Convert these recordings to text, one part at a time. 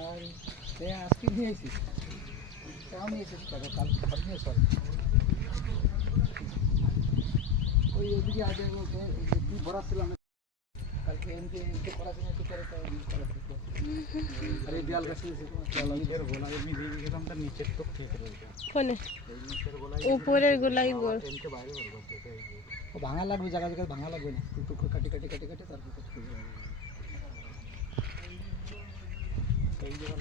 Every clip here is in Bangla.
আর সে আজকে নিয়ে এসেছিস কেমন নিয়ে এসেছিস টাকা কাল ঘর নিয়ে চল ওই ওদিকে আগে তুই ভরাচ্ছিলাম কালকে এমকে পড়াশোনা একটু করে আরে দেয়াল গাছ খেতাম তার নিচের তো খেতে কোনে উপরের গোলাই গোল ও ভাঙা লাগবে জায়গা জায়গায় ভাঙা লাগবে না তুই তো কাটি কাটি কাটি কাটি তারপর এই জায়গা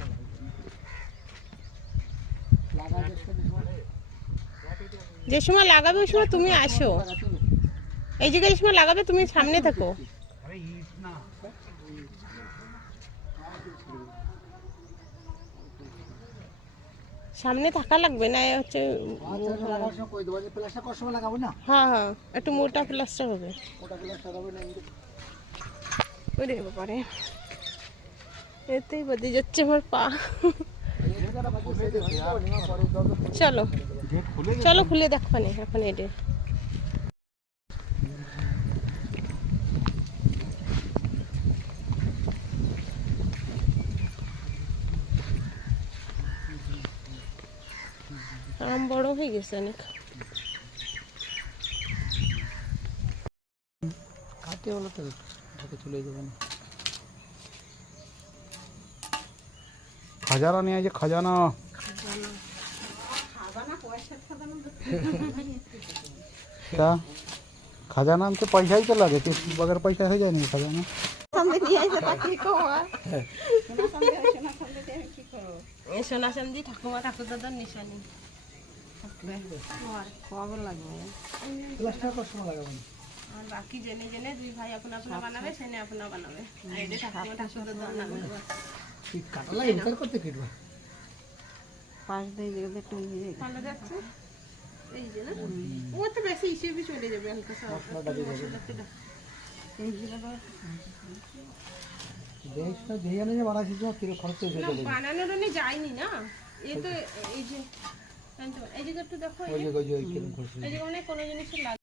লাগা যে সময় লাগাবে ওই সময় তুমি আসো এই জায়গায় যে সময় লাগাবে তুমি সামনে থাকো সামনে থাকা লাগবে না হচ্ছে হ্যাঁ হ্যাঁ একটু মোটা প্লাস্টার হবে ওরে বাবারে এতেই বাদে যাচ্ছে আমার পা চলো চলো খুলে দেখো না এখন এটে আম বড় হয়ে গেছে অনেক কাটে হলো তো চলে যাবে না খাজানা নিয়ে যে খাজানা খাজানা আনতে পয়সাই তো লাগে বগের পয়সা হয়ে যায় না খাজানা সোনা চান্দি ঠাকুমা ঠাকুর দাদার নিশানি আর বাকি জেনে জেনে দুই ভাই আপনা আপনা বানাবে সেনে আপনা বানাবে আর এটা ঠাকুমা ঠাকুর দাদার নাম কাটলা ইনসার করতে কিটবা পাশ দিয়ে যেগুলো একটু ভালো যাচ্ছে এই যে না ও তো বেশি হিসেবে চলে যাবে হালকা সা এই জিনিসটা দেশটা যেখানে যে বানাইছি তো কিরো খরচ হয়ে যাবে বানানোর জন্য যায়নি না এই তো এই যে একটু দেখো ওই যে কিরো খরচ এই যে অনেক কোনো জিনিস লাগে